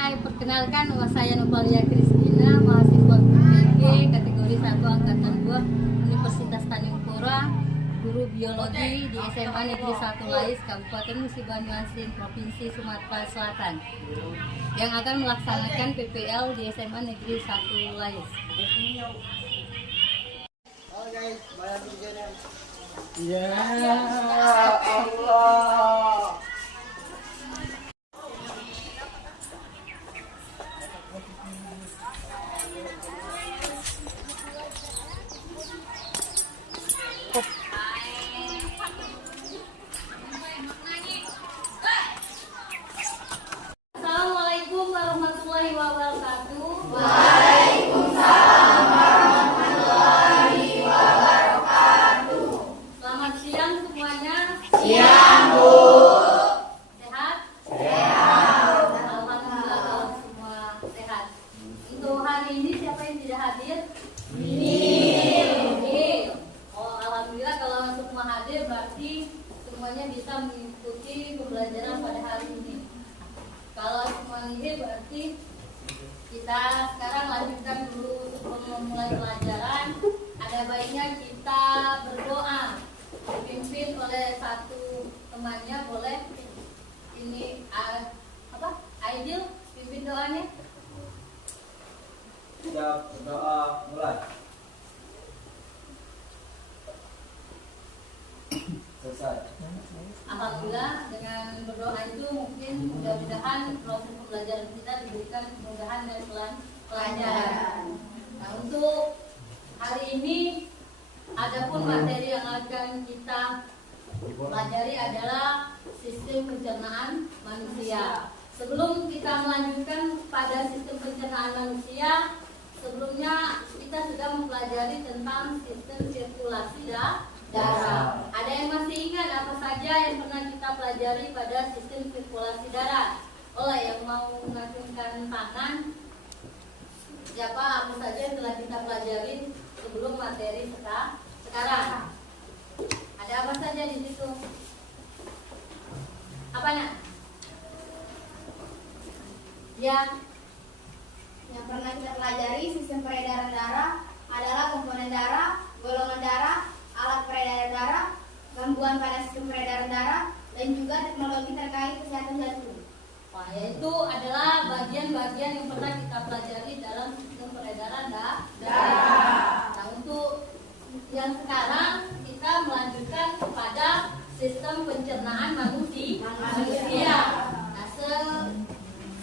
Hai, perkenalkan nama saya Novalia Kristina, mahasiswa PG kategori 1 angkatan 2 Universitas Tanjung Pura, guru biologi di SMA Negeri 1 Lais, Kabupaten Musi Banyuasin, Provinsi Sumatera Selatan, yang akan melaksanakan PPL di SMA Negeri 1 Lais. Ya Allah. Assalamualaikum warahmatullahi wabarakatuh. Waalaikumsalam warahmatullahi wabarakatuh. Selamat siang semuanya. Siang, Bu. Sehat? Sehat. Alhamdulillah kalau semua sehat. Untuk hari ini siapa yang tidak hadir? Ini. Oh, alhamdulillah kalau semua hadir berarti semuanya bisa mengikuti pembelajaran pada hari ini. Kalau semua ini berarti kita sekarang lanjutkan dulu sebelum memulai pelajaran. Ada baiknya kita berdoa dipimpin oleh satu temannya, boleh ini Aidil pimpin doanya. Siap, doa mulai. Selesai. Alhamdulillah dengan berdoa itu mungkin mudah-mudahan proses pembelajaran kita diberikan kemudahan dan pelajaran. Nah, untuk hari ini adapun materi yang akan kita pelajari adalah sistem pencernaan manusia. Sebelum kita melanjutkan pada sistem pencernaan manusia, sebelumnya kita sudah mempelajari tentang sistem sirkulasi darah. Ada yang masih ingat apa saja yang pernah kita pelajari pada sistem sirkulasi darah? Oleh yang mau mengacungkan tangan, siapa apa saja yang telah kita pelajari sebelum materi sekarang? Ada apa saja di situ? Apanya? Ya, Yang pernah kita pelajari sistem peredaran darah adalah komponen darah, golongan darah, alat peredaran darah, gangguan pada sistem peredaran darah, dan juga teknologi terkait kesehatan jantung. wah, yaitu adalah bagian-bagian yang pernah kita pelajari dalam sistem peredaran darah. Nah, untuk yang sekarang kita melanjutkan kepada sistem pencernaan manusia. Nah,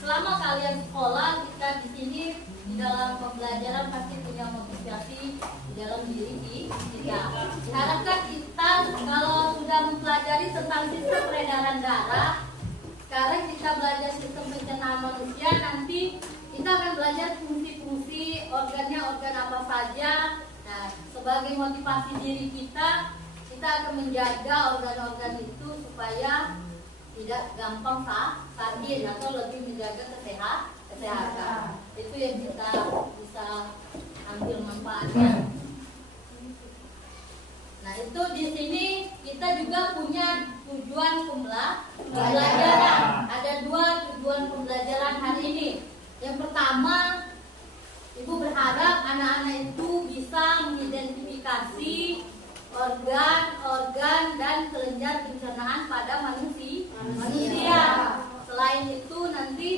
selama kalian sekolah, kita di sini di dalam pembelajaran pasti punya motivasi di dalam diri kita. Diharapkan kita kalau sudah mempelajari tentang sistem peredaran darah, sekarang kita belajar sistem pencernaan manusia, nanti kita akan belajar fungsi-fungsi organnya, organ apa saja. Nah, sebagai motivasi diri kita akan menjaga organ-organ itu supaya tidak gampang sakit atau lebih menjaga kesehatan. Itu yang kita bisa ambil manfaatnya. Nah, itu di sini kita juga punya tujuan pembelajaran. Ada 2 tujuan pembelajaran hari ini. Yang pertama, Ibu berharap anak-anak itu bisa mengidentifikasi organ-organ dan kelenjar pencernaan pada manusia. Selain itu nanti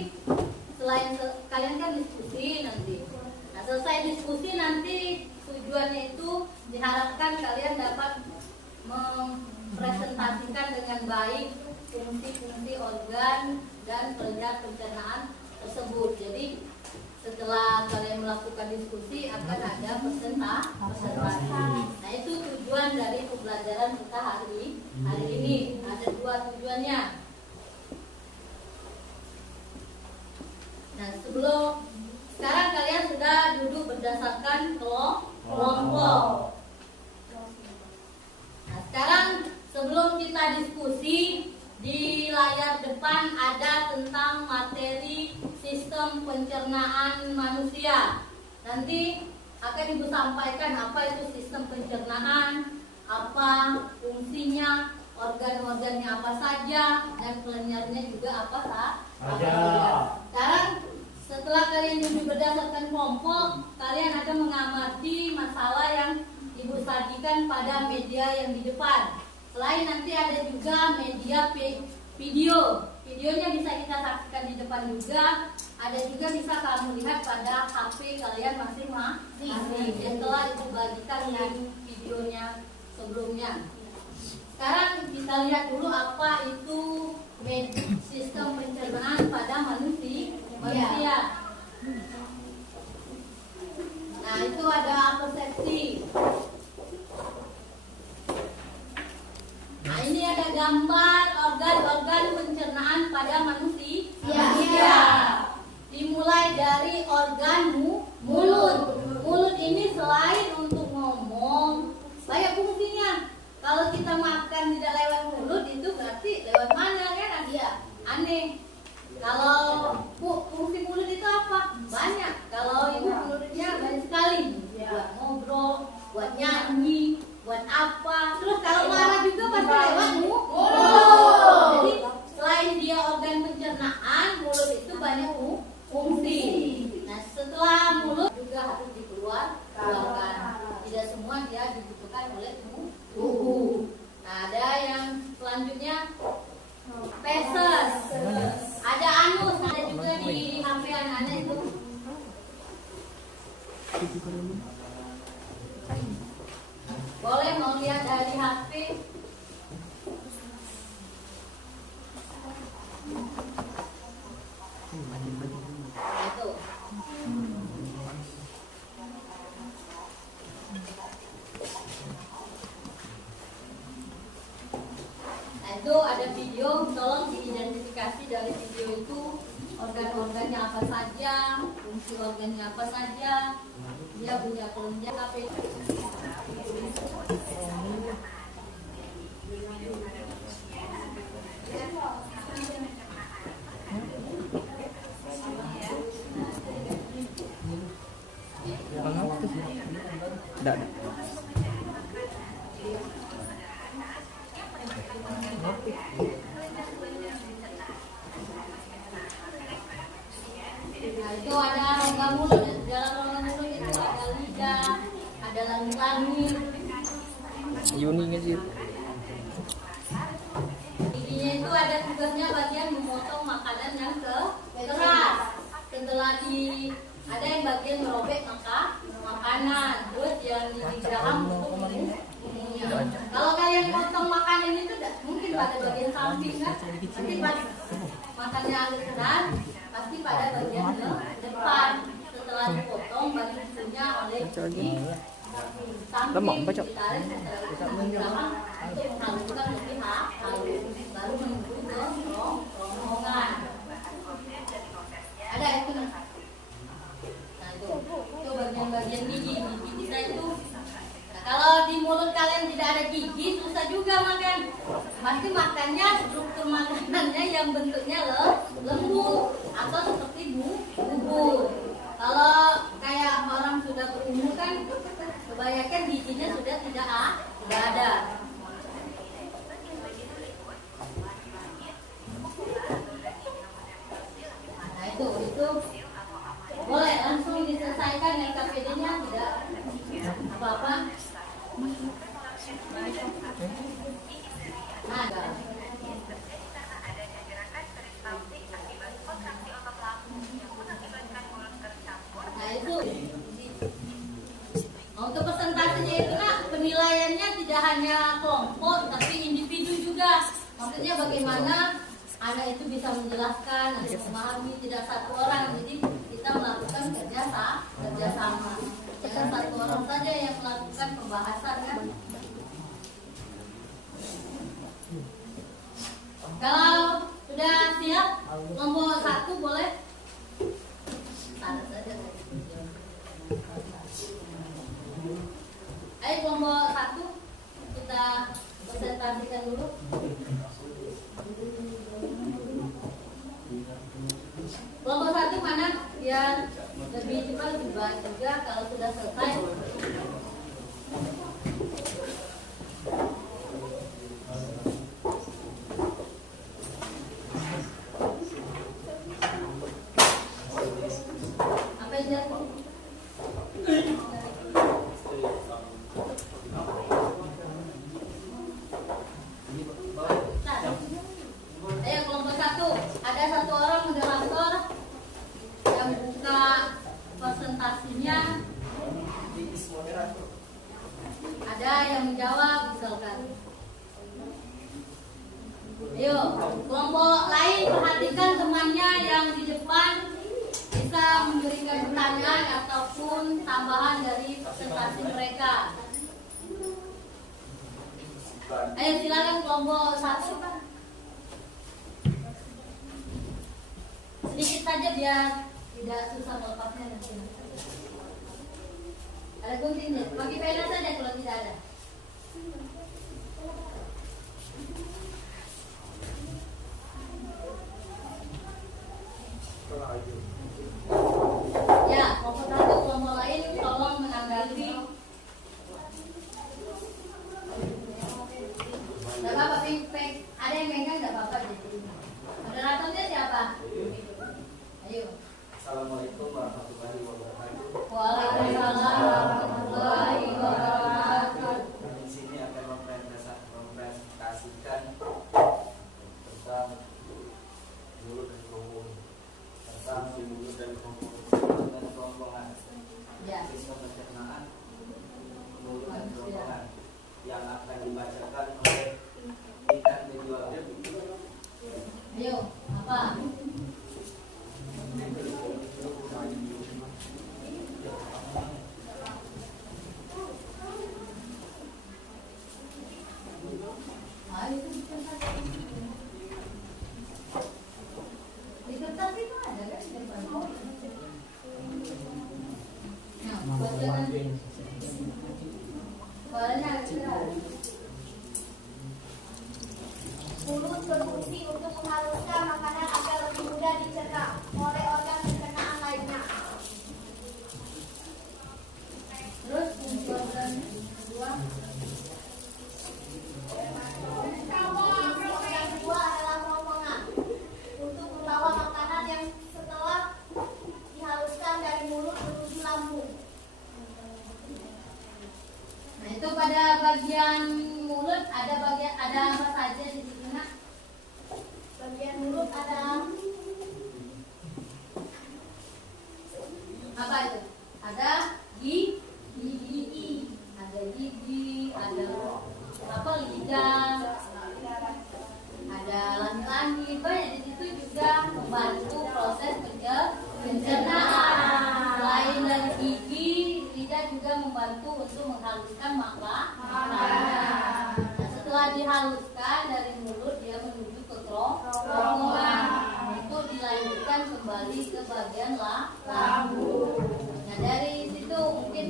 kalian kan diskusi nanti. Nah, selesai diskusi nanti tujuannya itu diharapkan kalian dapat mempresentasikan dengan baik fungsi-fungsi organ dan kelenjar pencernaan tersebut. Jadi setelah kalian melakukan diskusi akan ada presentasi. Nah, itu tujuan dari pembelajaran kita hari ini. Ada 2 tujuannya. Nah, sekarang kalian sudah duduk berdasarkan kelompok. Nah, sekarang sebelum kita diskusi, di layar depan ada tentang materi sistem pencernaan manusia. Nanti akan Ibu sampaikan apa itu sistem pencernaan, apa fungsinya, organ-organnya apa saja, dan kelenjarnya juga apa saja. Sekarang kelompok, kalian akan mengamati masalah yang Ibu sajikan pada media yang di depan. Selain nanti ada juga media video. Videonya bisa kita saksikan di depan juga. Ada juga bisa kamu lihat pada HP kalian masing-masing. Dan telah Ibu bagikan link videonya sebelumnya. Sekarang kita lihat dulu apa itu sistem pencernaan pada manusia. Nah, itu ada persepsi. Nah, ini ada gambar organ-organ pencernaan pada manusia. Dimulai dari organ mulut. Mulut ini selain untuk ngomong, banyak fungsinya. Kalau kita makan tidak lewat mulut, itu berarti lewat mana kan? Aneh. Kalau fungsi mulut itu apa? Banyak. Kalau ibu mulutnya banyak sekali. Buat ngobrol, buat nyanyi, buat apa. Terus kalau marah juga pasti lewat mulut. Jadi selain dia organ pencernaan, mulut itu banyak fungsi. Nah, setelah mulut juga harus dikeluarkan. Tidak semua dia dibutuhkan oleh tubuh. Nah, ada yang selanjutnya feses. Ada anus, ada juga di HP anak-anak itu. Boleh mau lihat dari HP. Itu. Nah, itu ada video, tolong diidentifikasi dari video itu organ-organnya apa saja, fungsi organnya apa saja, dia punya kelenjar apa. Nah, itu ada rongga mulut. Di dalam rongga mulut itu ada lidah, ada langit-langit. Yuni nggak sih? Giginya itu ada tugasnya bagian memotong makanan yang keras. Setelah ada yang bagian merobek makanan. Terus yang digeraham untuk minumnya. Kalau kalian potong makanan itu mungkin pada bagian samping kan? Nanti pas makannya agak keras, pasti pada bagian depan. Setelah dipotong, bagian itunya oleh samping ditarik setelah digeraham untuk menghaluskan lebih halus. Baru menuju ke ronggongan. Ada itu. Nah, itu bagian-bagian gigi kita itu. Nah, kalau di mulut kalian tidak ada gigi, susah juga makan. Pasti makannya struktur makanannya yang bentuknya lembut atau seperti bubur. Kalau kayak orang sudah berumur kan, kebanyakan giginya sudah tidak ada. Nah, itu boleh langsung diselesaikan LKPD-nya, tidak apa-apa. Nah, itu untuk presentasinya itu nak, penilaiannya tidak hanya kelompok tapi individu juga. Maksudnya bagaimana anak itu bisa menjelaskan atau memahami, tidak satu orang. Jadi kita melakukan kerjasama. Jangan satu orang saja yang melakukan pembahasan kan. Kalau sudah siap, kelompok 1 boleh. Taruh saja. Ayo kelompok 1 kita presentasikan dulu. Kelompok 1 mana? Biar lebih cepat lebih baik juga kalau sudah selesai. Apa yang yang menjawab misalkan. Ayo, kelompok lain perhatikan temannya yang di depan bisa memberikan pertanyaan ataupun tambahan dari presentasi mereka. Ayo silakan kelompok 1. Sedikit saja biar tidak susah melepasnya nanti. Ada guntingnya, bagi pena saja kalau tidak ada. Ya, kelompok 1, kelompok lain tolong menanggapi. Tidak apa-apa, ada yang megang tidak apa-apa. Moderatornya siapa? Ayo. Assalamualaikum warahmatullahi wabarakatuh. Waalaikumsalam warahmatullahi wabarakatuh. Di sini akan mempresentasikan tentang mulut dan kerongkongan. Tentang mulut dan kerongkongan. Ya. Sistem pencernaan mulut dan kerongkongan yang akan dibacakan oleh ikan penjual. Ayo, apa? Di kertas itu ada kan? Nah, bacakan. Soalnya ada. Mulut berfungsi untuk menghaluskan makanan agar lebih mudah dicerna oleh organ pencernaan lainnya. Terus fungsi organ kedua. Fungsi organ kedua adalah kerongkongan untuk membawa makanan yang setelah dihaluskan dari mulut menuju lambung. Nah, itu pada bagian mulut ada apa saja di sini, Nak? Bagian mulut ada Apa itu? Ada gigi, ada gigi, ada apa lidah, ada langit-langit, banyak di situ juga membantu proses pencernaan. Selain dari gigi, lidah juga membantu untuk menghaluskan makanan. Nah, setelah dihaluskan dari mulut dia menuju ke kerongkongan. Itu dilanjutkan kembali ke bagian lambung. Nah, dari situ mungkin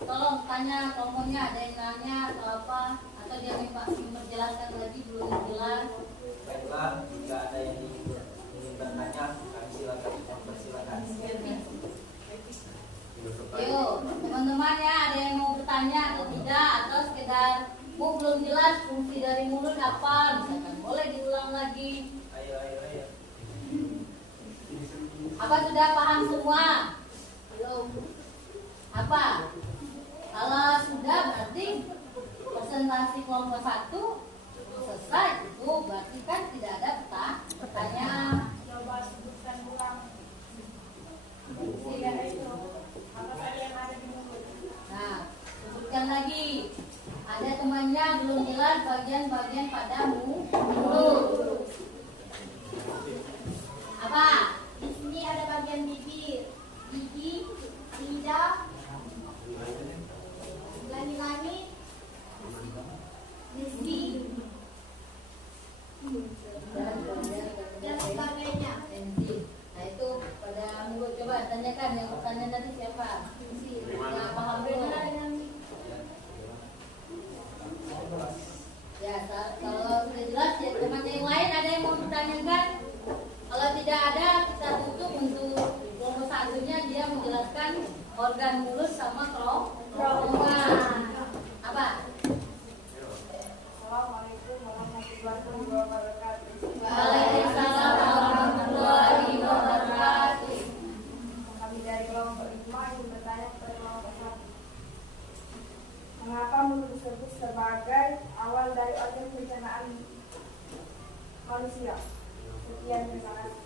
tolong tanya kelompoknya, ada yang nanya atau apa, atau dia memperjelaskan lagi belum jelas. Baiklah, jika ada yang ingin bertanya, kami silakan mempersilakan. Yuk, teman-teman ya, ada yang mau bertanya atau tidak, atau sekedar belum jelas fungsi dari mulut apa, misalkan boleh diulang lagi. Ayo. Apa sudah paham semua? Belum. Apa? Kalau sudah berarti presentasi kelompok 1 selesai, itu berarti kan tidak ada pertanyaan. coba sebutkan ulang fungsi dari itu. Apa saja yang ada di mulut? Nah, sebutkan lagi. Ada temannya belum jelas bagian-bagian pada mulut. Apa? Di sini ada bagian bibir, gigi, lidah, langit-langit, lidi, dan sebagainya. Nah, itu pada mulut. Coba tanyakan yang bertanya tadi siapa? Yang paham dulu. Ya, kalau sudah jelas ya teman yang lain ada yang mau bertanyakan? Kalau tidak ada, kita tutup untuk kelompok 1-nya, dia menjelaskan organ mulut sama kerongkongan. Apa? Assalamualaikum warahmatullahi wabarakatuh. Waalaikumsalam warahmatullahi wabarakatuh. Kami dari kelompok 5 ingin bertanya kepada kelompok 1. Mengapa mulut disebut sebagai awal dari organ pencernaan manusia? Sekian, terima kasih.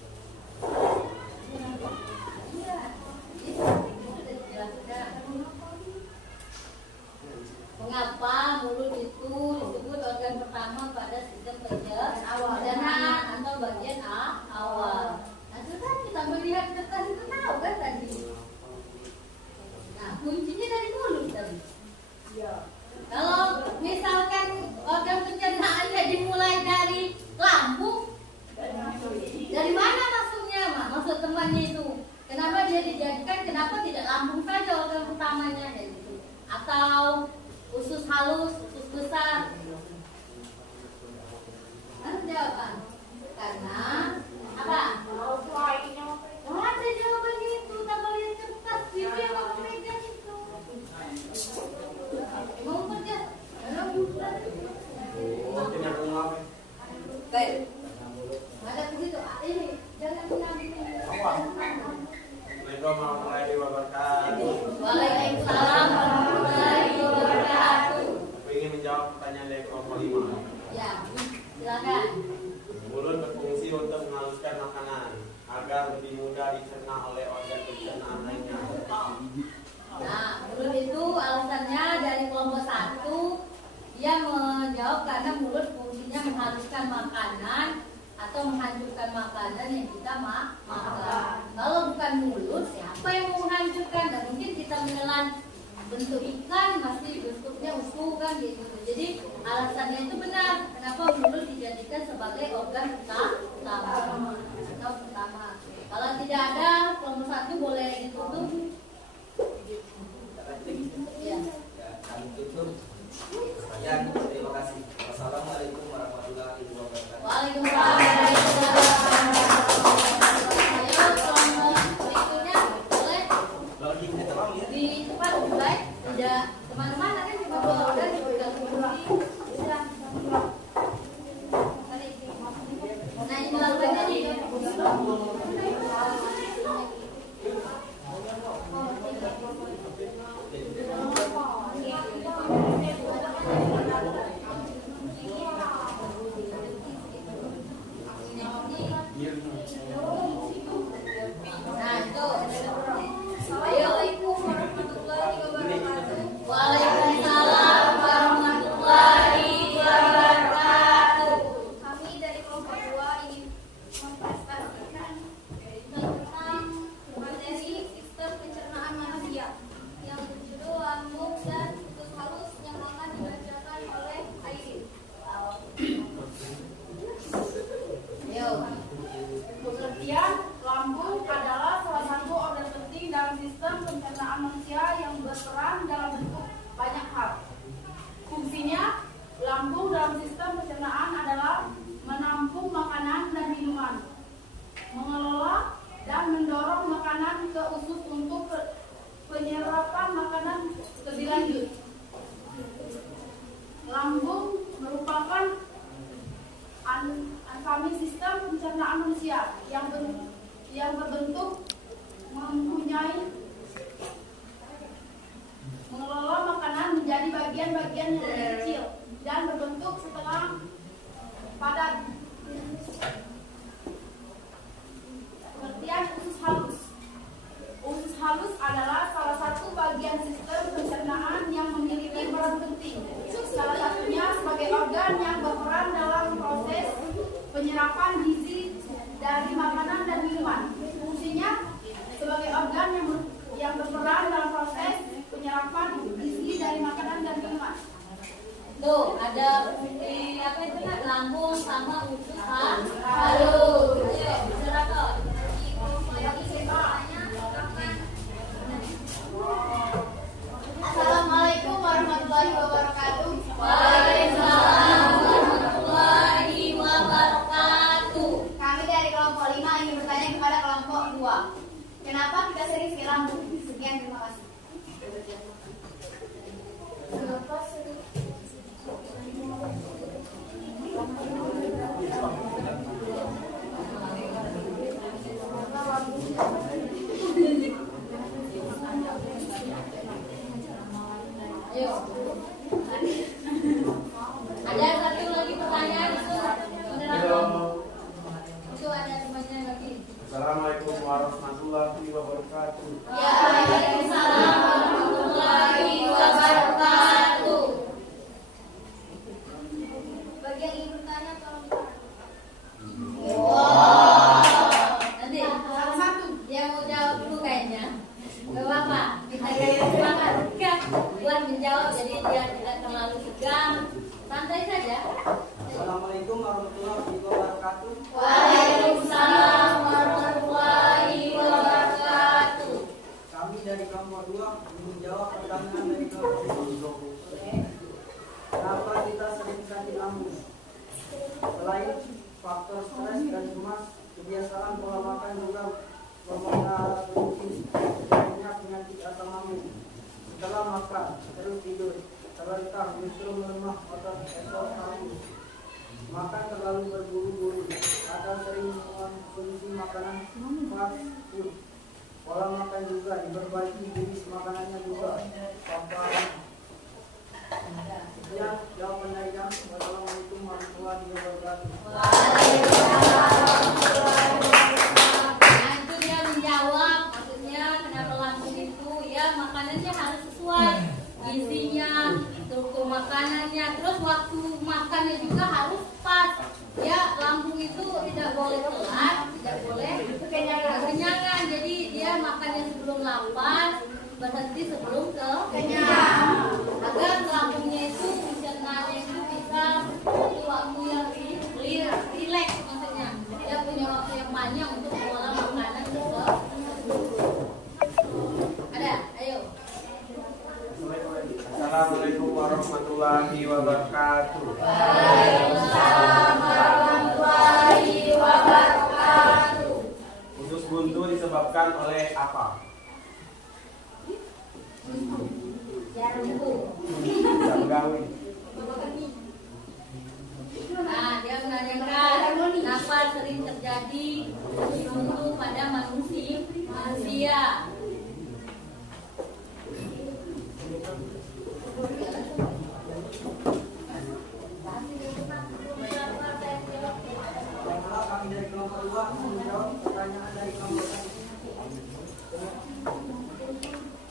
Iya, itu sudah dijelaskan. tahu kan tadi. Nah, kuncinya dari mulut tadi. Kalau misalkan organ pencernaannya dimulai dari lambung, dari mana masuknya, Mak? Maksud temannya itu. Kenapa dia dijadikan? Kenapa tidak lambung saja organ utamanya gitu? Atau usus halus, usus besar? Jawaban. Karena apa? Oh, ada jawaban itu. Tak boleh cerdas. Itu yang mau memegang itu. Mau kerja? Baik. Ada begitu. Ini jangan mengambil. Assalamualaikum warahmatullahi wabarakatuh. Waalaikumsalam warahmatullahi wabarakatuh. Aku ingin menjawab pertanyaan dari kelompok 5. Ya, silakan. Mulut berfungsi untuk menghaluskan makanan agar lebih mudah dicerna oleh organ pencernaan lainnya. Nah, mulut itu alasannya dari kelompok 1, dia menjawab karena mulut fungsinya menghaluskan makanan atau menghancurkan makanan yang kita makan. Kalau bukan mulut, siapa yang mau menghancurkan? Dan mungkin kita menelan bentuk ikan, pasti bentuknya usus kan gitu. Jadi alasannya itu benar. Kenapa mulut dijadikan sebagai organ utama? Kalau tidak ada, kelompok 1 boleh ditutup. Ya. Kami tutup. Sekian, terima kasih. Wassalamualaikum warahmatullahi wabarakatuh. Waalaikumsalam warahmatullahi wabarakatuh. Ayo kelompok berikutnya boleh di tempat baik, tidak kemana-mana kan cuma bawa organ juga kursi. Nah ini lagunya nih. Nah itu. Assalamualaikum warahmatullahi wabarakatuh. Waalaikumsalam warahmatullahi wabarakatuh. Kami dari kelompok 2 ingin mempresentasikan tentang materi sistem pencernaan manusia yang berjudul lambung dan usus halus yang akan dibacakan oleh Airin. Pengertian lambung adalah salah satu organ penting dalam sistem pencernaan manusia yang berperan dalam bentuk banyak hal. Fungsinya, lambung dalam sistem pencernaan adalah menampung makanan dan minuman, mengelola dan mendorong makanan ke usus untuk penyerapan makanan lebih lanjut. Lambung merupakan kami sistem pencernaan manusia yang berbentuk mempunyai mengelola makanan menjadi bagian-bagian yang lebih kecil dan berbentuk setengah padat. Pengertian usus halus. Usus halus adalah salah satu bagian sistem pencernaan yang memiliki peran penting. Salah satunya sebagai organ yang berperan dalam proses penyerapan gizi dari makanan dan minuman. Fungsinya sebagai organ yang berperan dalam proses penyerapan gizi dari makanan dan minuman. Tuh ada di apa itu kan lambung sama usus halus. Silakan. Assalamualaikum warahmatullahi wabarakatuh. Waalaikumsalam warahmatullahi wabarakatuh. Kami dari kelompok 5 ingin bertanya kepada kelompok 2. Kenapa kita sering silang? Sekian, terima kasih. Kenapa sering? Ayo. Ada satu lagi pertanyaan itu. Itu ada temannya lagi. Assalamualaikum warahmatullahi wabarakatuh. Ya, waalaikumsalam warahmatullahi wabarakatuh. Bagi yang ingin bertanya tolong Wow. Nanti Salah satu. dia mau jawab dulu Assalamualaikum warahmatullahi wabarakatuh. Waalaikumsalam warahmatullahi wabarakatuh. Kami dari kelompok 2 menjawab pertanyaan dari kelompok 1. Kenapa kita sering sakit lambung? Selain faktor stres dan cemas, kebiasaan pola makan juga mempengaruhi terjadinya penyakit asam lambung. Setelah makan, terus tidur, terlentang justru melemah otot esok hari. Makan terlalu berburu-buru atau sering mengkonsumsi makanan fast food. Pola makan juga diperbaiki, jenis makanannya juga. Sekian jawaban dari kami. Wassalamualaikum warahmatullahi wabarakatuh. Nah itu dia menjawab, maksudnya kenapa lambung itu ya makanannya harus sesuai gizinya, struktur makanannya, terus waktu makannya juga harus pas. Ya lambung itu tidak boleh telat, tidak boleh kekenyangan. Jadi dia makannya sebelum lapar, berhenti sebelum kenyang. Agar lambungnya itu pencernaan itu bisa waktu yang rileks, maksudnya dia punya waktu yang panjang untuk mengolah makanan tersebut. Ada, ayo. Assalamualaikum warahmatullahi wabarakatuh. Waalaikumsalam warahmatullahi wabarakatuh. Usus buntu disebabkan oleh apa? Jam gawe. Nah, dia menanyakan kenapa sering terjadi usus buntu pada manusia. Baiklah, kami dari kelompok 2 menjawab pertanyaan dari kelompok 1.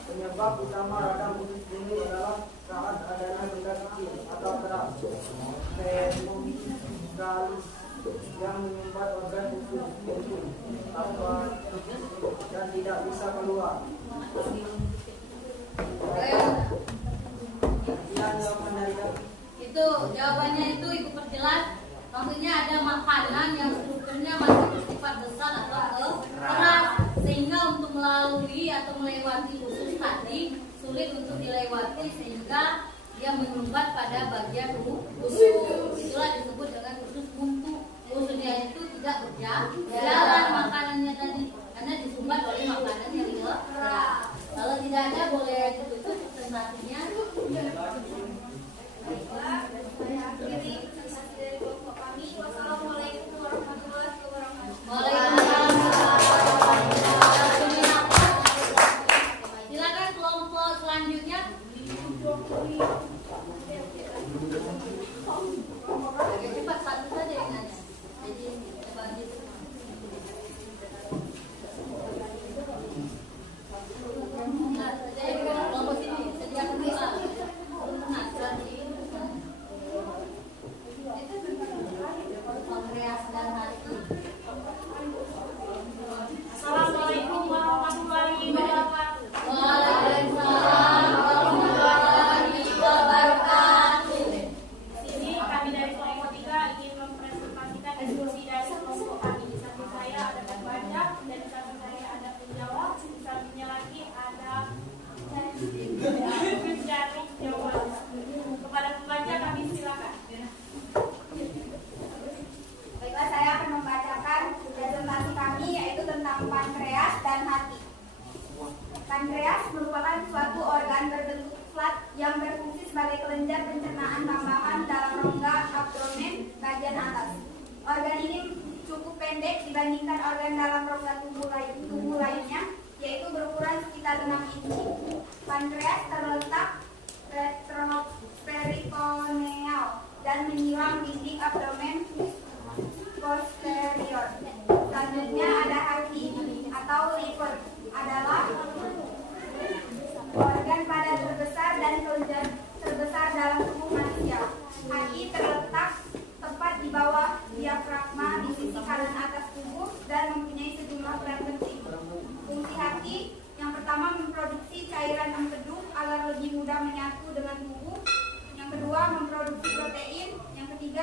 Penyebab utama radang usus buntu adalah saat adanya benda kecil atau keras pneumogalis yang menyumbat organ usus buntu dan tidak bisa keluar. Sekian jawaban dari kami. Itu jawabannya itu Ibu perjelas. Maksudnya ada makanan yang strukturnya masih bersifat besar atau keras, sehingga untuk melalui atau melewati usus tadi sulit untuk dilewati, sehingga dia menyumbat pada bagian usus. Itulah disebut dengan usus buntu. Ususnya itu tidak berjalan makanannya tadi karena disumbat oleh makanan yang keras. Kalau tidak ada boleh ditutup presentasinya. Wassalamualaikum warahmatullahi wabarakatuh. Waalaikumsalam. Silakan kelompok selanjutnya. Agak cepat, satu saja yang nanya. Jadi coba gitu. Nah, saya kelompok sini sediakan dua. Nah, Andreas dan Hati. Assalamualaikum warahmatullahi wabarakatuh. Waalaikumsalam warahmatullahi wabarakatuh. Di sini kami dari kelompok 3 ingin mempresentasikan diskusi dari kelompok kami. Di samping saya ada pembaca dan di samping saya ada penjawab. Di sampingnya lagi ada pencari jawaban. Kepada pembaca kami silakan. Baiklah, saya akan membacakan presentasi kami yaitu tentang pankreas dan hati. Pankreas merupakan suatu organ berbentuk flat yang berfungsi sebagai kelenjar pencernaan tambahan dalam rongga abdomen bagian atas. Organ ini cukup pendek dibandingkan organ dalam rongga tubuh lainnya, yaitu berukuran sekitar 6 inci. Pankreas terletak retroperitoneal dan menyiram dinding abdomen posterior. Selanjutnya ada hati atau liver, adalah organ padat terbesar dan kelenjar terbesar dalam tubuh manusia. Hati terletak tepat di bawah diafragma di sisi kanan atas tubuh dan mempunyai sejumlah peran penting. Fungsi hati yang pertama memproduksi cairan empedu agar lebih mudah menyatu dengan tubuh. Yang kedua memproduksi protein. Yang ketiga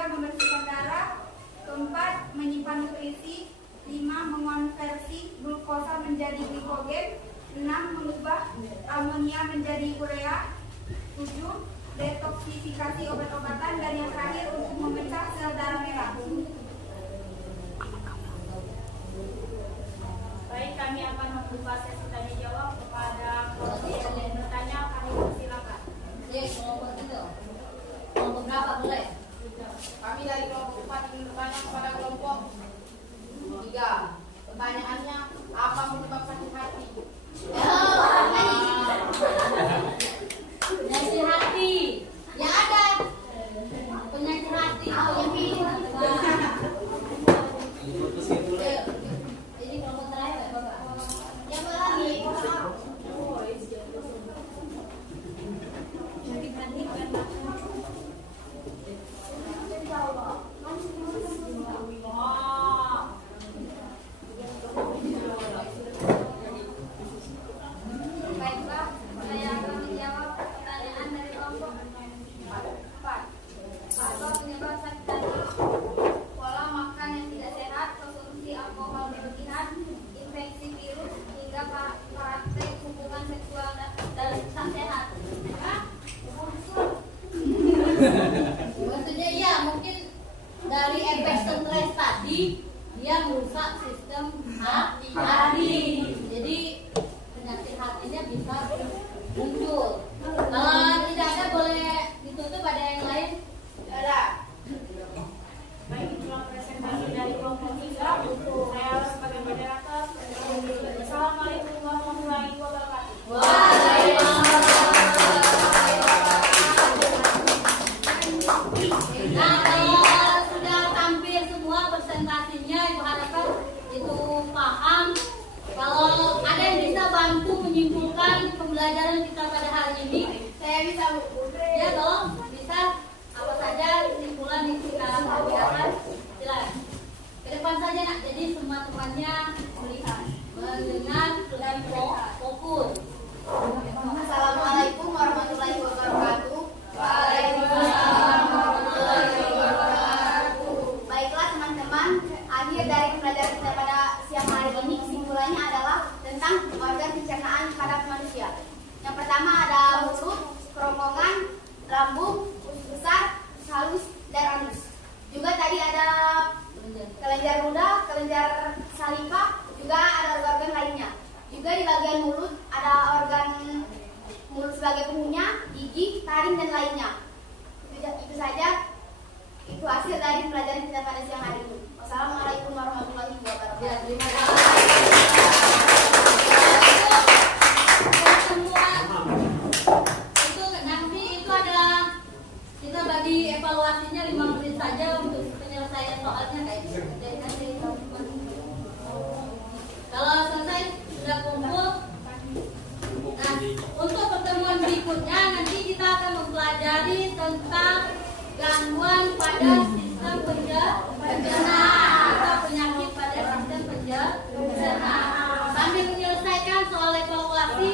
bahan nutrisi. 5. Mengonversi glukosa menjadi glikogen. 6. Mengubah amonia menjadi urea. 7. Detoksifikasi obat-obatan. Dan yang terakhir untuk memecah sel darah merah. Baik, kami akan membuka sesi tanya jawab kepada kelompok yang bertanya. Kami persilakan. Kelompok itu. Kelompok berapa boleh? Kami dari kelompok 4 ingin bertanya kepada kelompok 3. Pertanyaannya, apa penyebab sakit hati? Penyakit hati. Ya ada. Penyakit hati. Yang pilih. Ini kelompok terakhir ya, Bapak? Yang berani. Baiklah, saya akan menjawab pertanyaan dari kelompok 4. Apa penyebab sakit hati? Pola makan yang tidak sehat, konsumsi alkohol berlebihan, infeksi virus, hingga praktek hubungan seksual dan tak sehat. Maksudnya iya, mungkin dari efek stres tadi dia merusak sistem hati. Jadi penyakit hatinya bisa muncul. Kalau tidak ada boleh ditutup, ada yang lain? Ada. Baik, itulah presentasi dari kelompok 3. Saya sebagai moderator. Assalamualaikum warahmatullahi wabarakatuh. Nah, kalau sudah tampil semua presentasinya, Ibu harapkan itu paham. Kalau ada yang bisa bantu menyimpulkan pembelajaran kita pada hari ini, Saya bisa Bu. ya tolong bisa apa saja kesimpulan yang kita bicarakan. Silakan. Ke depan saja nak, jadi semua temannya melihat, mendengar dan fokus. Assalamualaikum warahmatullahi wabarakatuh. Waalaikumsalam warahmatullahi wabarakatuh. Baiklah teman-teman, akhir dari pembelajaran kita pada siang hari ini kesimpulannya adalah tentang organ pencernaan pada manusia. Yang pertama ada mulut, kerongkongan, lambung, usus besar, usus halus, dan anus. Juga tadi ada kelenjar ludah, kelenjar saliva, juga ada organ lainnya. Juga di bagian mulut ada organ mulut sebagai pengunyah, gigi, taring, dan lainnya. Itu saja. Itu hasil dari pelajaran kita pada siang hari ini. Wassalamualaikum warahmatullahi wabarakatuh. Ya, terima kasih. Semua itu nanti itu ada kita bagi evaluasinya 5 menit saja untuk penyelesaian soalnya kayak gitu. Jadi nanti kalau selesai sudah kumpul. Nah, untuk pertemuan berikutnya nanti kita akan mempelajari tentang gangguan pada sistem pencernaan atau penyakit pada sistem pencernaan. Sambil menyelesaikan soal evaluasi,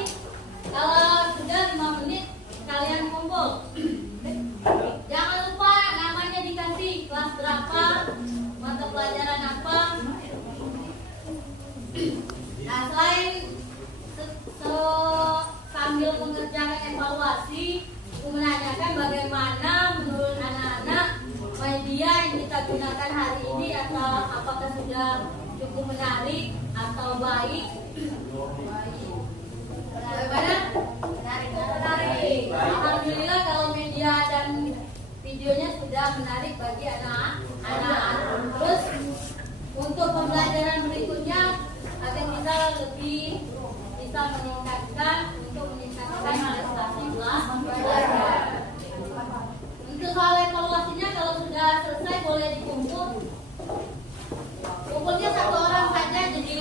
kalau sudah 5 menit kalian kumpul. Jangan lupa namanya dikasih, kelas berapa, mata pelajaran apa. Nah, selain sambil mengerjakan evaluasi, menanyakan bagaimana menurut anak-anak media yang kita gunakan hari ini, atau apakah sudah cukup menarik atau baik. Bagaimana? Menarik. Alhamdulillah kalau media dan videonya sudah menarik bagi anak-anak. Terus untuk pembelajaran berikutnya agar kita lebih bisa meningkatkan prestasi belajar. Untuk soal evaluasinya kalau sudah selesai boleh dikumpul. Kumpulnya 1 orang saja, jadi